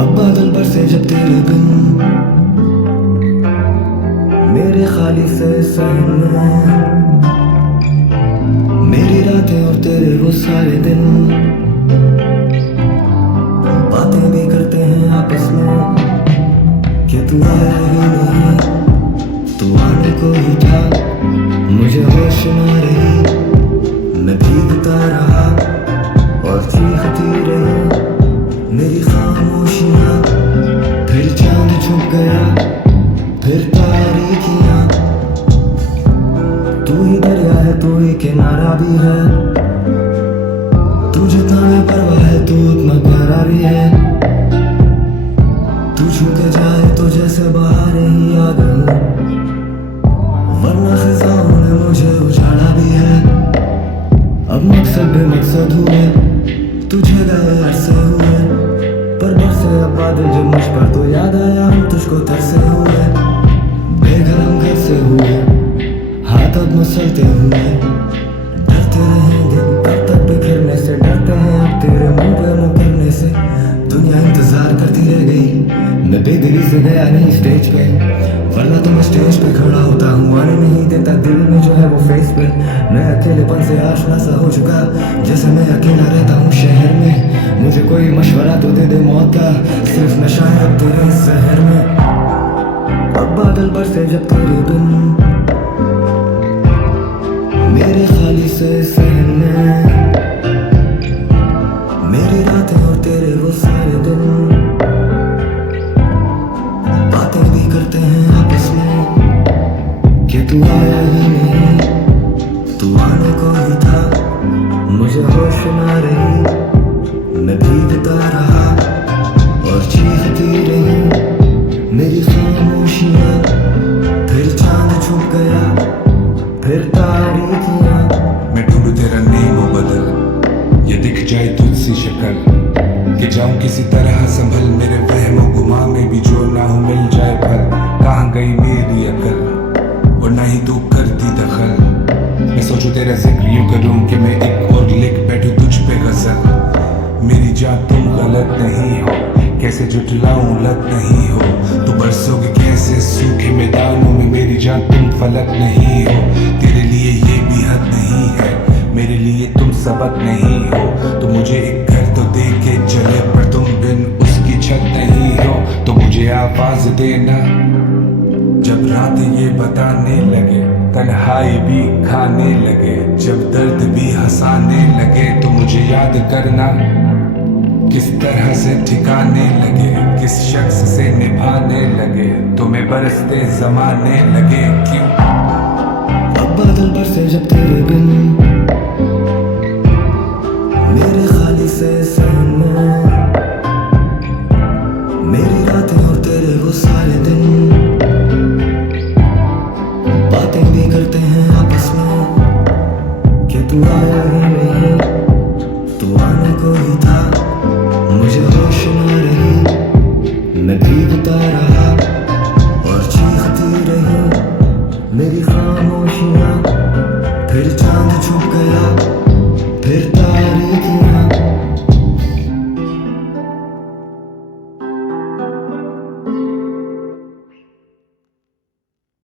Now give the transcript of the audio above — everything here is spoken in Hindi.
अब बादल बरसे जब तेरे बिन मेरे खाली से सहन में, मेरी रातें और तेरे वो सारे दिन बातें भी करते हैं आपस में कि तू आया ही नहीं, तू आने को ही था, मुझे होश ना रही, मैं भीगता रहा और चीखती रही मेरी खामोशियाँ, फिर चांद छुप गया, फिर तारीखियाँ, तू ही दरिया है, तू ही किनारा भी है, तू जितना बेपरवाह है, तू उतना प्यारा भी है, तू छू के जाए तो जैसे बहारें ही आ गई, वरना खिजाओं ने मुझे उजाड़ा भी है, अब मकसद बेमकसद हुए, तुझे गए अरसे हुए, पर बरसे अब बादल जब मुझ पर तो याद आया हम तुझको तरसे हुए, बेघर हम घर से हुए, हाथ अब मसलते हुए, डरते रहेंगे कब तक बिखरने से, डरते हैं अब तेरे मुंह पे मुंह करने से, दुनिया इंतजार करती रह गई, मैं बेदिली से गया नहीं स्टेज पे, वरना तो मैं स्टेज पे खड़ा होता हूँ, आने नहीं देता दिल में जो है वो फेस पे, मैं अकेलेपन से आशना सा हो चुका, जैसे मैं अकेला रहता हूँ शहर में, मुझे कोई मशवरा तो दे दे मौत का, सिर्फ नशा है अब तेरे इस शहर में, अब बादल बरसे जब तेरे बिन मेरे खाली से सहन में, मेरी रातें और तेरे वो सारे दिन बातें भी करते हैं आपस में कि तू आया ही नहीं, तू आने को ही था, मुझे होश ना रही, मैं भीगता रहा और चीखती रही मेरी खामोशियाँ, फिर चांद छुप गया, फिर तारीखियाँ, मैं ढूंढूं तेरा नेमो बदल, ये दिख जाए तुझसी शक्ल, कि जाऊं किसी तरह संभल, मेरे वहमो गुमा में भी जो ना हो मिल जाए फल, कहाँ गई मेरी अकल और ना ही तू करती दखल, मैं सोचूं तेरा जिक्र यूं करूं कि मैं एक और लिख बैठूं तुझ पे गजल, मेरी जान तुम गलत नहीं हो, कैसे जुटलाऊं लत नहीं हो, तो बरसोगे कैसे सूखे मैदानों में, मेरी जान तुम फलक नहीं हो, तेरे लिए ये भी हद नहीं है, मेरे लिए तुम सबक नहीं हो, तो मुझे एक घर तो दे के चले, पर तुम बिन उसकी छत नहीं हो, तो मुझे आवाज देना जब रात ये बताने लगे, तन्हाई भी खाने लगे, जब दर्द भी हंसाने लगे, तो मुझे याद करना किस तरह से ठिकाने लगे, किस शख्स से निभाने लगे, तुम्हें बरसते जमाने लगे क्यों। अब बादल बरसे जब तेरे बिन